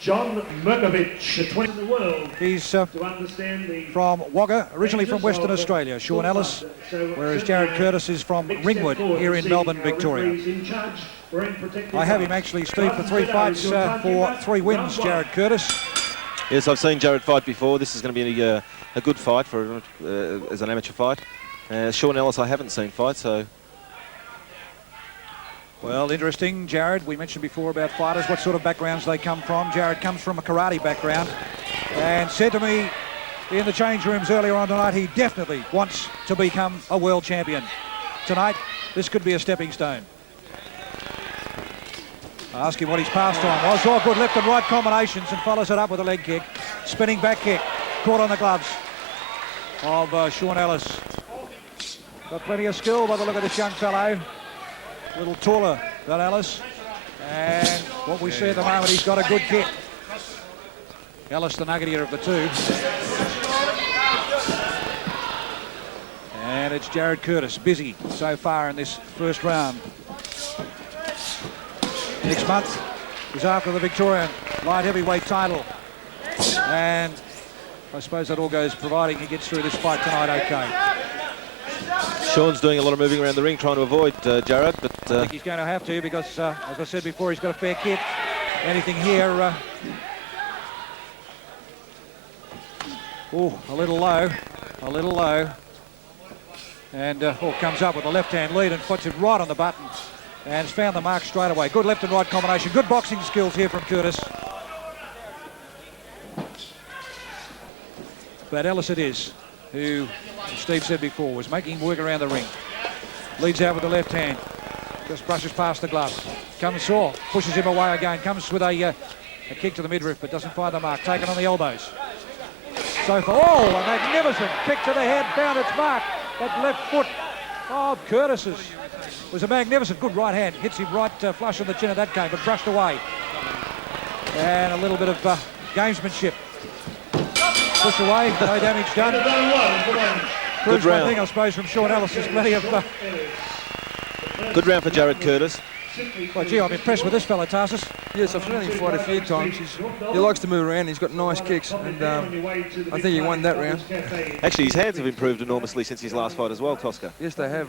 John Merkovich, the 20th in the world. He's from Wagga, originally from Western Australia, Shaun Ellis, whereas Jarrod Curtis is from Ringwood here in Melbourne, Victoria. I have him actually, Steve, for 3 fights for 3 wins, Jarrod Curtis. Yes, I've seen Jarrod fight before. This is going to be a good fight for as an amateur fight. Shaun Ellis I haven't seen fight, so... Well, interesting, Jarrod. We mentioned before about fighters, what sort of backgrounds they come from. Jarrod comes from a karate background and said to me in the change rooms earlier on tonight he definitely wants to become a world champion. Tonight, this could be a stepping stone. I ask him what his pastime was. Oh, good left and right combinations, and follows it up with a leg kick. Spinning back kick, caught on the gloves of Shaun Ellis. Got plenty of skill by the look of this young fellow. A little taller than Ellis, and what we see at the moment, he's got a good kick. Ellis the nuggetier of the two. And it's Jarrod Curtis, busy so far in this first round. Next month is after the Victorian light heavyweight title, and I suppose that all goes providing he gets through this fight tonight okay. Shaun's doing a lot of moving around the ring, trying to avoid Jarrod, but... I think he's going to have to, because, as I said before, he's got a fair kick. Anything here... oh, a little low. And comes up with a left-hand lead and puts it right on the button. And has found the mark straight away. Good left and right combination. Good boxing skills here from Curtis. But Ellis it is, who, as Steve said before, was making him work around the ring. Leads out with the left hand. Just brushes past the glove. Comes Saw, pushes him away again. Comes with a kick to the midriff, but doesn't find the mark. Taken on the elbows. So far, oh, a magnificent kick to the head. Found its mark. That left foot of Curtis's was a magnificent, good right hand. Hits him right flush on the chin of that game, but brushed away. And a little bit of gamesmanship. Push away, no damage done. Proves one thing, I suppose, from Shaun Ellis. There's plenty of... Good round for Jarrod Curtis. Well, gee, I'm impressed with this fellow, Tarsus. Yes, I've seen him fight a few times. He likes to move around. He's got nice kicks, and I think he won that round. Actually, his hands have improved enormously since his last fight as well, Tosca. Yes, they have.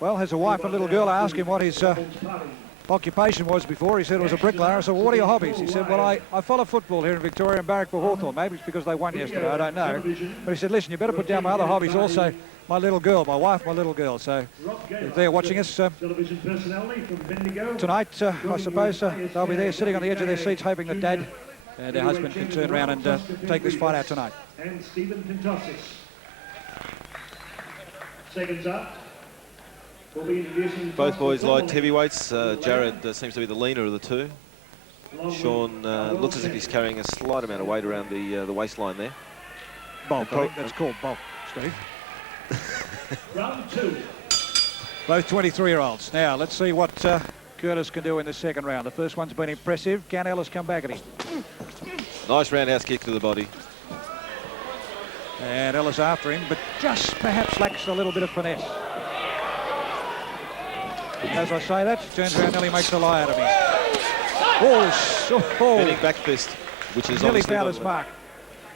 Well, has a wife and little girl. I asked him what his occupation was before. He said it was a bricklayer. I said, well, what are your hobbies? He said, well, I follow football here in Victoria and barrack for Hawthorn. Maybe it's because they won yesterday, I don't know. But he said, listen, you better put down my other hobbies also. My little girl, my wife, my little girl. So if they're watching us tonight, I suppose they'll be there sitting on the edge of their seats hoping that Dad and their husband can turn around and take this fight out tonight. And Stephen Kentosis. Seconds up. Both boys light heavyweights. Jarrod seems to be the leaner of the two. Shaun looks as if he's carrying a slight amount of weight around the waistline there. Bulk, I think that's called bulk, Steve. Round 2. Both 23-year-olds. Now, let's see what Curtis can do in the second round. The first one's been impressive. Can Ellis come back at him? Nice roundhouse kick to the body. And Ellis after him, but just perhaps lacks a little bit of finesse. As I say that, turns around, nearly makes a lie out of him. Spinning back fist, which is nearly found his mark.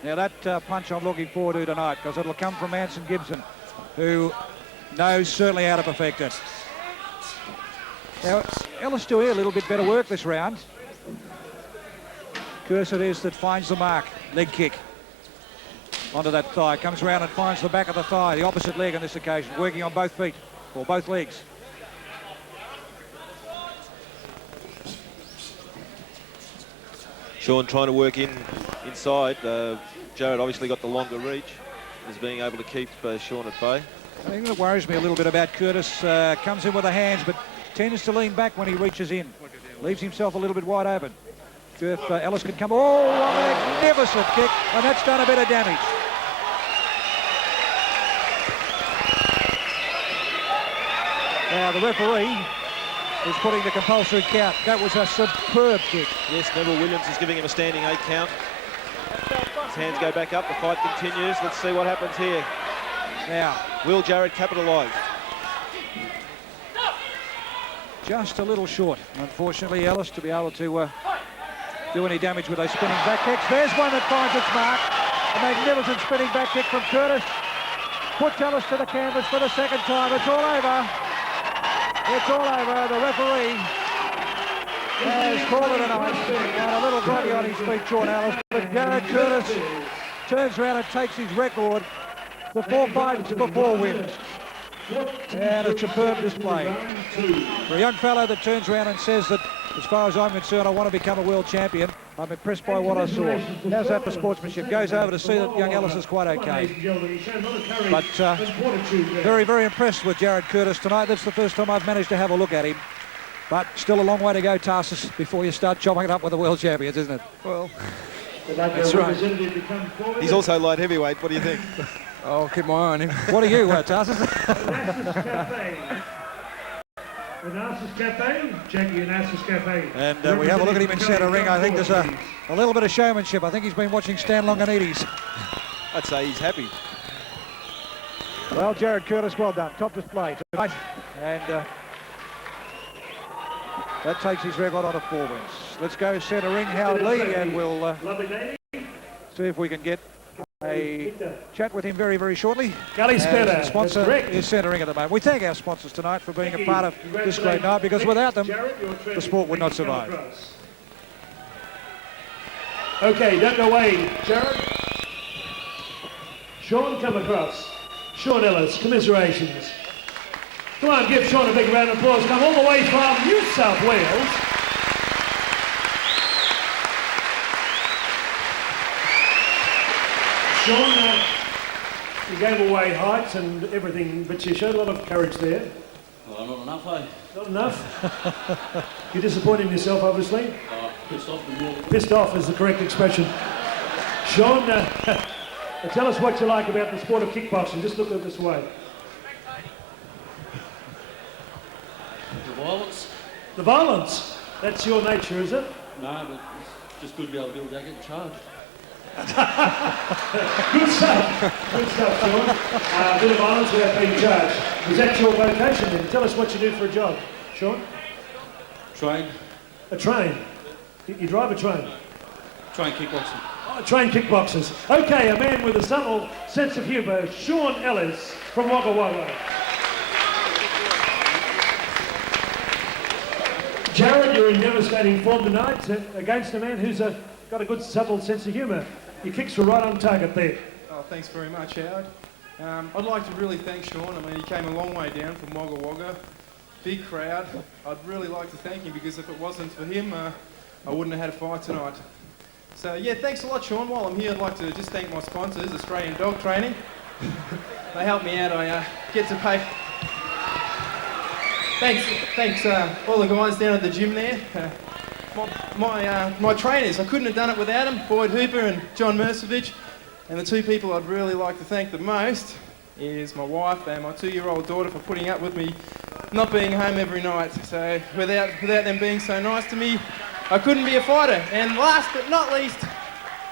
Now that punch I'm looking forward to tonight, because it'll come from Anson Gibson, who knows certainly how to perfect it. Now, Ellis doing a little bit better work this round. Curtis it is that finds the mark. Leg kick onto that thigh. Comes around and finds the back of the thigh, the opposite leg on this occasion, working on both feet, or both legs. Shaun trying to work inside. Jarrod obviously got the longer reach, is being able to keep Shaun at bay. I think that worries me a little bit about Curtis. Comes in with the hands, but tends to lean back when he reaches in. Leaves himself a little bit wide open. If Ellis can come... Oh, a magnificent kick, and that's done a bit of damage. Now, the referee is putting the compulsory count. That was a superb kick. Yes, Neville Williams is giving him a standing 8 count. His hands go back up, the fight continues. Let's see what happens here. Now, will Jarrod capitalise? just a little short. Unfortunately, Ellis to be able to do any damage with those spinning back kicks. There's one that finds its mark. A magnificent spinning back kick from Curtis. Puts Ellis to the canvas for the second time. It's all over. It's all over. The referee has called it a night. And a little groggy on his feet, Shaun Ellis. But Jarrod Curtis turns around and takes his record. The 4 fights before wins. And a superb display. For a young fellow that turns around and says that, as far as I'm concerned, I want to become a world champion. I'm impressed by what I saw. How's that for sportsmanship? Goes over to see that young Ellis is quite okay. But very, very impressed with Jarrod Curtis tonight. That's the first time I've managed to have a look at him. But still a long way to go, Tarsus, before you start chopping it up with the world champions, isn't it? Well, that's right. He's also light heavyweight. What do you think? I'll keep my eye on him. What are you, Tarsus? Onassis Cafe, Jackie Onassis Cafe. And we have a look at him in centre ring. I think there's a little bit of showmanship. I think he's been watching Stan Longanides. I'd say he's happy. Well, Jarrod Curtis, well done. Top display tonight. And that takes his record on to 4 wins. Let's go centre ring, Howard Lee, and we'll see if we can get a chat with him very, very shortly. Gully Spetter, the sponsor is centering at the moment. We thank our sponsors tonight for being a part of this great night, because without them, the sport would not survive. Okay, don't go away, Jarrod. Shaun, come across. Shaun Ellis, commiserations. Come on, give Shaun a big round of applause. Come all the way from New South Wales. Shaun, you gave away heights and everything, but you showed a lot of courage there. Well, not enough, eh? Not enough? You're disappointed in yourself, obviously. Pissed off the wall. Pissed off is the correct expression. Shaun, tell us what you like about the sport of kickboxing. Just look at it this way. The violence? The violence. That's your nature, is it? No, but it's just good to be able to build jacket and charge. Good stuff. Good stuff, Shaun. A bit of violence without being charged. Is that your vocation then? Tell us what you do for a job, Shaun. Train. A train. You drive a train. Train kickboxing. Oh, train kickboxers. Okay, a man with a subtle sense of humour, Shaun Ellis from Wagga Wagga. Jarrod, you're in devastating form tonight against a man who's got a good subtle sense of humour. Your kicks were right on target there. Oh, thanks very much, Howard. I'd like to really thank Shaun. I mean, he came a long way down from Wagga Wagga. Big crowd. I'd really like to thank him, because if it wasn't for him, I wouldn't have had a fight tonight. So, yeah, thanks a lot, Shaun. While I'm here, I'd like to just thank my sponsors, Australian Dog Training. They help me out. I get to pay... Thanks, all the guys down at the gym there. My trainers, I couldn't have done it without them, Boyd Hooper and John Mercevich. And the 2 people I'd really like to thank the most is my wife and my 2-year-old daughter for putting up with me not being home every night. So without them being so nice to me, I couldn't be a fighter. And last but not least,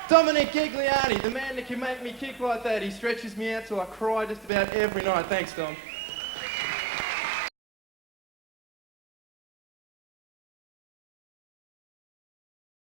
Dominic Gigliani, the man that can make me kick like that. He stretches me out till I cry just about every night. Thanks, Dom.